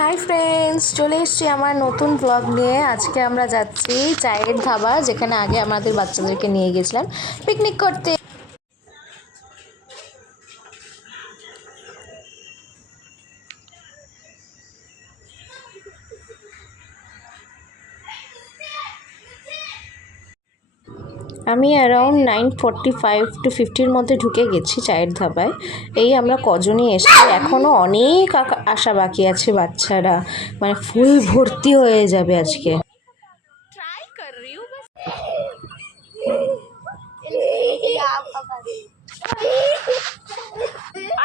Hi friends চলে এসছি আমার নতুন ব্লগ নিয়ে। আজকে আমরা যাচ্ছি চায়ের ধাবা, যেখানে আগে আমাদের বাচ্চাদেরকে নিয়ে গেছিলাম। পিকনিক করতে। আমি around nine forty five to ফিফটির মধ্যে ঢুকে গেছি চায়ের ধাবায়। এই আমরা কজনই এসেছি। এখনও অনেক আসা বাকি আছে বাচ্চারা। মানে ফুল ভর্তি হয়ে যাবে আজকে।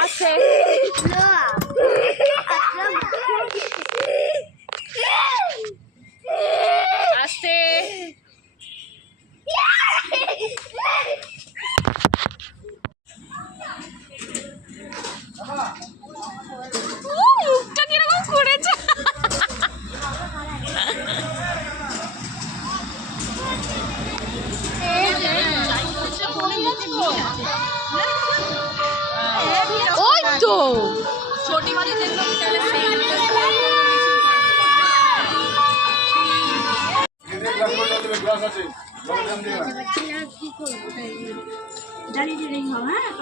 আছে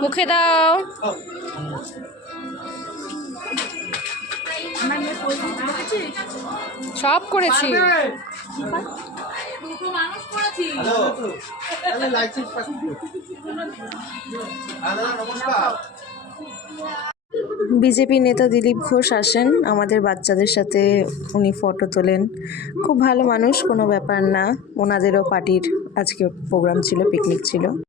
মুখে দাও। সব করেছি। বিজেপি নেতা দিলীপ ঘোষ আসেন, আমাদের বাচ্চাদের সাথে উনি ফটো তোলেন। খুব ভালো মানুষ, কোনো ব্যাপার না। ওনাদেরও পার্টির আজকে প্রোগ্রাম ছিল পিকনিক ছিল।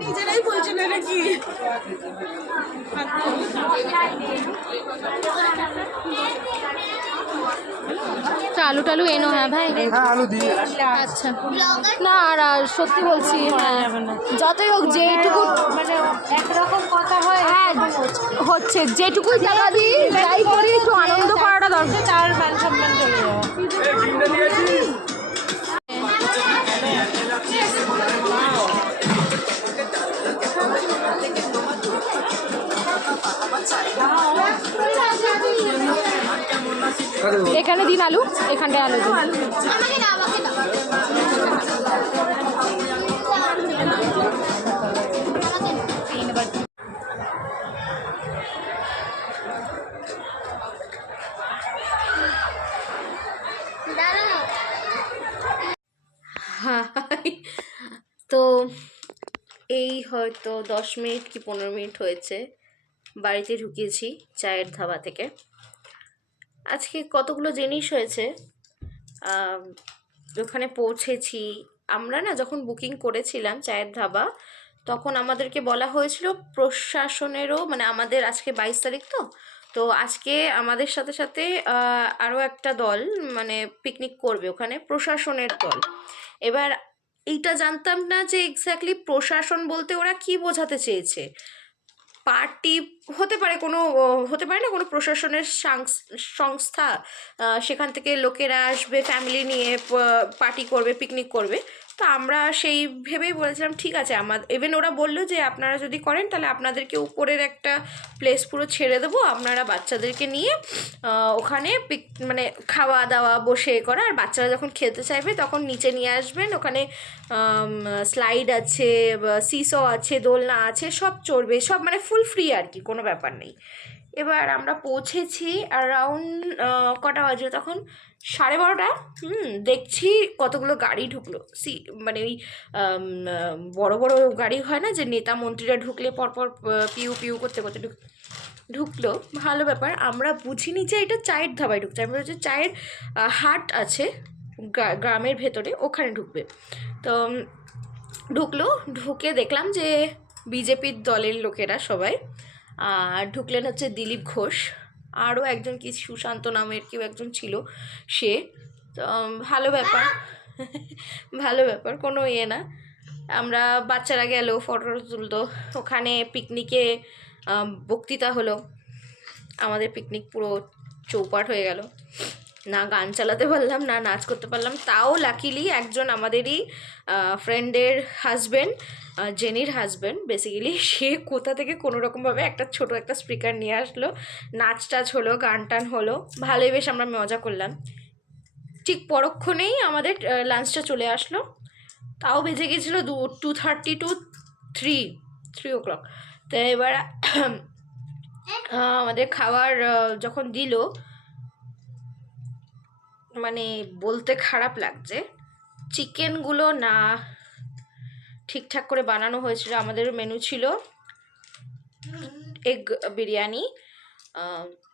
নিজেরাই বলছে না নাকি আলু টালু এনো হ্যাঁ ভাই? হ্যাঁ আলু দিই আচ্ছা। না আর সত্যি বলছি হ্যাঁ যতই হোক যেটুকু মানে একরকম কথা হয় হ্যাঁ হচ্ছে। যেটুকুই টাকা দিই যাই করি একটু আনন্দ করাটা দরকার। তার মান সম্মান চলে এখানে দিন। আলু এখানটায় আলু দিন। তো এই হয়তো দশ মিনিট কি পনেরো মিনিট হয়েছে। বাড়িতে ঢুকিয়েছি চায়ের ধাবা থেকে। আজকে কতগুলো জিনিস হয়েছে? ওখানে পৌঁছেছি। আমরা না যখন বুকিং করেছিলাম চায়ের ধাবা, তখন আমাদেরকে বলা হয়েছিল প্রশাসনেরও মানে আমাদের আজকে বাইশ তারিখ তো তো আজকে আমাদের সাথে সাথে আরও একটা দল মানে পিকনিক করবে ওখানে, প্রশাসনের দল। এবার এইটা জানতাম না যে এক্স্যাক্টলি প্রশাসন বলতে ওরা কি বোঝাতে চেয়েছে। পার্টি হতে পারে কোনো হতে পারে না, কোনো প্রশাসনের সংস্থা সেখান থেকে লোকেরা আসবে ফ্যামিলি নিয়ে পার্টি করবে পিকনিক করবে। তো আমরা সেই ভেবেই বলেছিলাম, ঠিক আছে, আমার ইভেন ওরা বলল যে, আপনারা যদি করেন, তাহলে আপনাদেরকে উপরের একটা প্লেস পুরো ছেড়ে দেবো। আপনারা বাচ্চাদেরকে নিয়ে ওখানে পিক মানে খাওয়া দাওয়া বসে করা। আর বাচ্চারা যখন খেতে চাইবে, তখন নিচে নিয়ে আসবেন। ওখানে স্লাইড আছে সিসো আছে, দোলনা আছে, সব চড়বে। সব মানে ফুল ফ্রি আর কি, কোনো ব্যাপার নেই। এবার আমরা পৌঁছেছি অ্যারাউন্ড কটা বাজে তখন? সাড়ে বারোটা। হুম দেখছি কতগুলো গাড়ি ঢুকলো। সি মানে ওই আম, বড় বড় গাড়ি হয় না যে নেতা মন্ত্রীরা ঢুকলে পরপর পিউ পিউ করতে করতে ঢুক ঢুকলো। ভালো ব্যাপার আমরা বুঝিনি যে এটা চায়ের ধাবায় ঢুকছে। আমরা হচ্ছে চায়ের হাট আছে গ্রামের ভেতরে ওখানে ঢুকবে। তো ঢুকলো। ঢুকে দেখলাম যে বিজেপির দলের লোকেরা সবাই। আর ঢুকলেন হচ্ছে দিলীপ ঘোষ। আরও একজন কি সুশান্ত নামের কেউ একজন ছিল সে। তো ভালো ব্যাপার। ভালো ব্যাপার, কোনো ইয়ে না। আমরা বাচ্চারা গেল, ফটো তুলতো। ওখানে পিকনিকে বক্তৃতা হলো। আমাদের পিকনিক পুরো চৌপাট হয়ে গেল। না গান চালাতে পারলাম, না নাচ করতে পারলাম। তাও লাকিলি একজন আমাদেরই ফ্রেন্ডের হাজব্যান্ড জেনির হাজব্যান্ড বেসিক্যালি সে কোথা থেকে কোনো রকমভাবে একটা ছোট একটা স্পিকার নিয়ে আসলো। নাচ টাচ হলো গান টান হলো, ভালোই বেশ আমরা মজা করলাম। ঠিক পরক্ষণেই আমাদের লাঞ্চটা চলে আসলো। তাও বেজে গেছিল দু two thirty to three three o'clock তো এবার আমাদের খাবার যখন দিল মানে বলতে খারাপ লাগছে। চিকেনগুলো না ঠিকঠাক করে বানানো হয়েছিল আমাদের মেনু ছিল। এগ বিরিয়ানি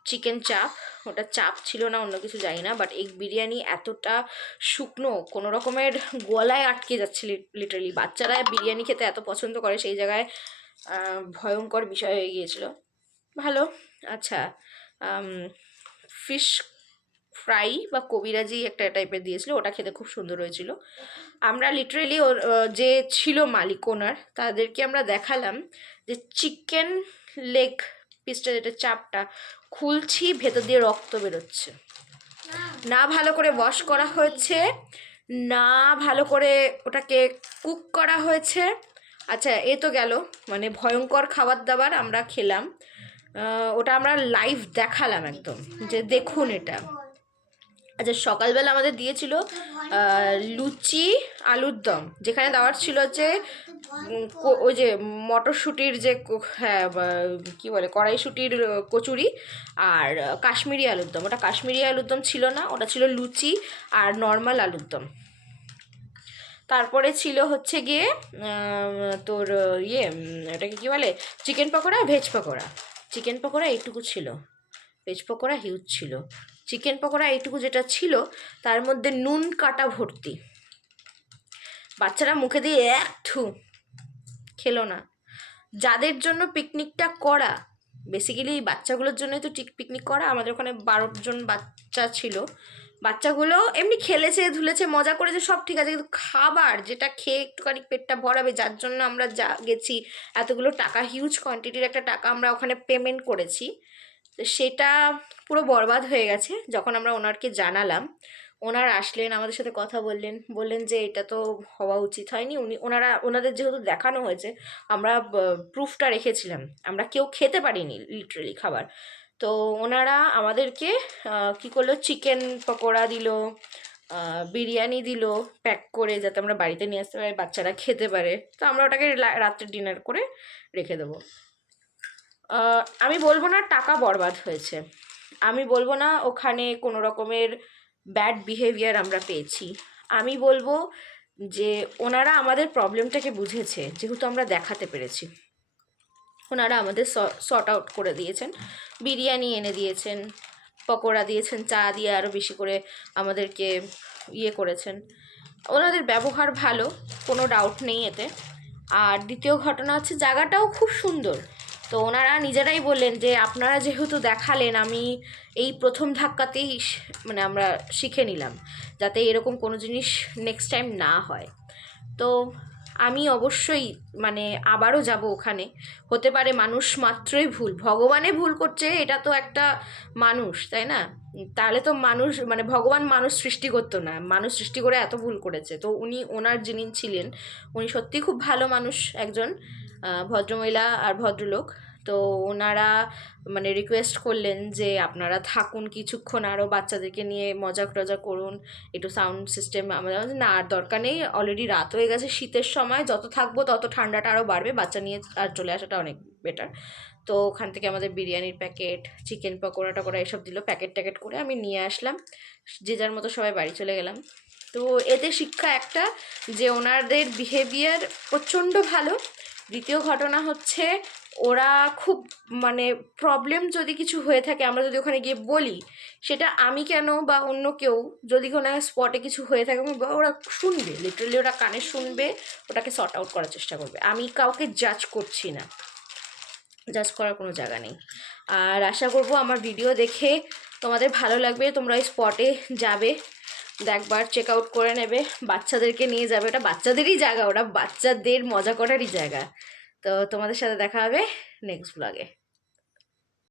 চিকেন চাপ ওটা চাপ ছিল না, অন্য কিছু জানি না বাট এগ বিরিয়ানি এতটা শুকনো, কোনো রকমের গলায় আটকে যাচ্ছে লিটারালি বাচ্চারা বিরিয়ানি খেতে এত পছন্দ করে, সেই জায়গায় ভয়ঙ্কর বিষয় হয়ে গিয়েছিল। ভালো আচ্ছা ফিশ ফ্রাই বা কবিরাজি একটা টাইপের দিয়েছিল, ওটা খেতে খুব সুন্দর হয়েছিল। আমরা লিটারেলি ওর যে ছিল মালিক ওনার, তাদেরকে আমরা দেখালাম যে চিকেন লেগ পিসটা যেটা চাপটা, খুলছি, ভেতর দিয়ে রক্ত বেরোচ্ছে। না ভালো করে ওয়াশ করা হয়েছে, না ভালো করে ওটাকে কুক করা হয়েছে। আচ্ছা এ তো গেল মানে ভয়ঙ্কর খাবার দাবার আমরা খেলাম। ওটা আমরা লাইভ দেখালাম একদম, যে দেখুন এটা। আচ্ছা সকালবেলা আমাদের দিয়েছিল লুচি, আলুর দম। যেখানে দেওয়ার ছিল যে ওই যে মটরশুঁটির যে হ্যাঁ কি বলে, কড়াইশুঁটির কচুরি আর কাশ্মীরি আলুর দম। ওটা কাশ্মীরি আলুর দম ছিল না, ওটা ছিল লুচি আর নর্মাল আলুর দম। তারপরে ছিল হচ্ছে গিয়ে তোর ইয়ে এটাকে কী বলে, chicken pakora veg pakora. Chicken pakora এইটুকু ছিল। ভেজ পকোড়া হিউজ ছিল। চিকেন পকোড়া এইটুকু যেটা ছিল, তার মধ্যে নুন কাটা ভর্তি। বাচ্চারা মুখে দিয়ে এক ঠু খেলো না। যাদের জন্য পিকনিকটা করা বেসিক্যালি এই বাচ্চাগুলোর জন্যই তো পিকনিক করা। আমাদের ওখানে বারো জন বাচ্চা ছিল। বাচ্চাগুলো এমনি খেলেছে, ধুলেছে, মজা করেছে, সব ঠিক আছে। কিন্তু খাবার যেটা খেয়ে একটুখানি পেটটা ভরাবে, যার জন্য আমরা যা গেছি, এতগুলো টাকা হিউজ কোয়ান্টিটির একটা টাকা আমরা ওখানে পেমেন্ট করেছি। তো সেটা পুরো বরবাদ হয়ে গেছে। যখন আমরা ওনারকে জানালাম, ওনার আসলেন, আমাদের সাথে কথা বললেন বললেন যে এটা তো হওয়া উচিত হয়নি। উনি, ওনারা, ওনাদের যেহেতু দেখানো হয়েছে, আমরা প্রুফটা রেখেছিলাম। আমরা কেউ খেতে পারিনি লিটারেলি খাবার। তো ওনারা আমাদেরকে কি করল? চিকেন পকোড়া দিল বিরিয়ানি দিল প্যাক করে যাতে আমরা বাড়িতে নিয়ে আসতে পারি, বাচ্চারা খেতে পারে। তো আমরা ওটাকে রাত্রে ডিনার করে রেখে দেবো। আমি বলব না টাকা বরবাদ হয়েছে। আমি বলব না ওখানে কোনো রকমের ব্যাড বিহেভিয়ার আমরা পেয়েছি। আমি বলব যে ওনারা আমাদের প্রবলেমটাকে বুঝেছে, যেহেতু আমরা দেখাতে পেরেছি। ওনারা আমাদের সর্ট আউট করে দিয়েছেন। বিরিয়ানি এনে দিয়েছেন, পকোড়া দিয়েছেন, চা দিয়ে আরও বেশি করে আমাদেরকে ইয়ে করেছেন। ওনাদের ব্যবহার ভালো, কোনো ডাউট নেই এতে। আর দ্বিতীয় ঘটনা হচ্ছে, জায়গাটাও খুব সুন্দর। তো ওনারা নিজেরাই বললেন যে, আপনারা যেহেতু দেখালেন, আমি এই প্রথম ধাক্কাতেই মানে আমরা শিখে নিলাম, যাতে এরকম কোনো জিনিস নেক্সট টাইম না হয়। তো আমি অবশ্যই মানে আবারও যাব ওখানে। হতে পারে মানুষ মাত্রই ভুল ভগবানে ভুল করছে, এটা তো একটা মানুষ, তাই না? তাহলে তো মানুষ মানে ভগবান মানুষ সৃষ্টি করতো না, মানুষ সৃষ্টি করে এত ভুল করেছে। তো উনি, ওনার যিনি ছিলেন, উনি সত্যিই খুব ভালো মানুষ একজন। ভদ্রমহিলা আর ভদ্রলোক। তো ওনারা মানে রিকোয়েস্ট করলেন যে আপনারা থাকুন কিছুক্ষণ আরও বাচ্চাদেরকে নিয়ে মজা টজা করুন, একটু সাউন্ড সিস্টেম আমাদের না, আর দরকার নেই অলরেডি রাত হয়ে গেছে, শীতের সময়, যত থাকব তত ঠান্ডাটা আরও বাড়বে, বাচ্চা নিয়ে আর চলে আসাটা অনেক বেটার তো ওখান থেকে আমাদের বিরিয়ানির প্যাকেট চিকেন পকোড়া টকোড়া এসব দিল প্যাকেট ট্যাকেট করে আমি নিয়ে আসলাম। যে যার মতো সবাই বাড়ি চলে গেলাম। তো এতে শিক্ষা একটা যে ওনাদের বিহেভিয়ার প্রচণ্ড ভালো দ্বিতীয় ঘটনা হচ্ছে ওরা খুব মানে প্রবলেম যদি কিছু হয়ে থাকে, আমরা যদি ওখানে গিয়ে বলি, সেটা আমি কেন বা অন্য কেউ যদি কোনো স্পটে কিছু হয়ে থাকে, বা ওরা শুনবে লিটারালি ওরা কানে শুনবে, ওটাকে সর্ট আউট করার চেষ্টা করবে। আমি কাউকে জাজ করছি না। জাজ করার কোনো জায়গা নেই। আর আশা করব আমার ভিডিও দেখে তোমাদের ভালো লাগবে, তোমরা ওই স্পটে যাবে। একবার চেক আউট করে নেবে। বাচ্চাদেরকে নিয়ে যাবে। ওটা বাচ্চাদেরই জায়গা ওটা বাচ্চাদের মজা করারই জায়গা। তো তোমাদের সাথে দেখা হবে নেক্সট ব্লগে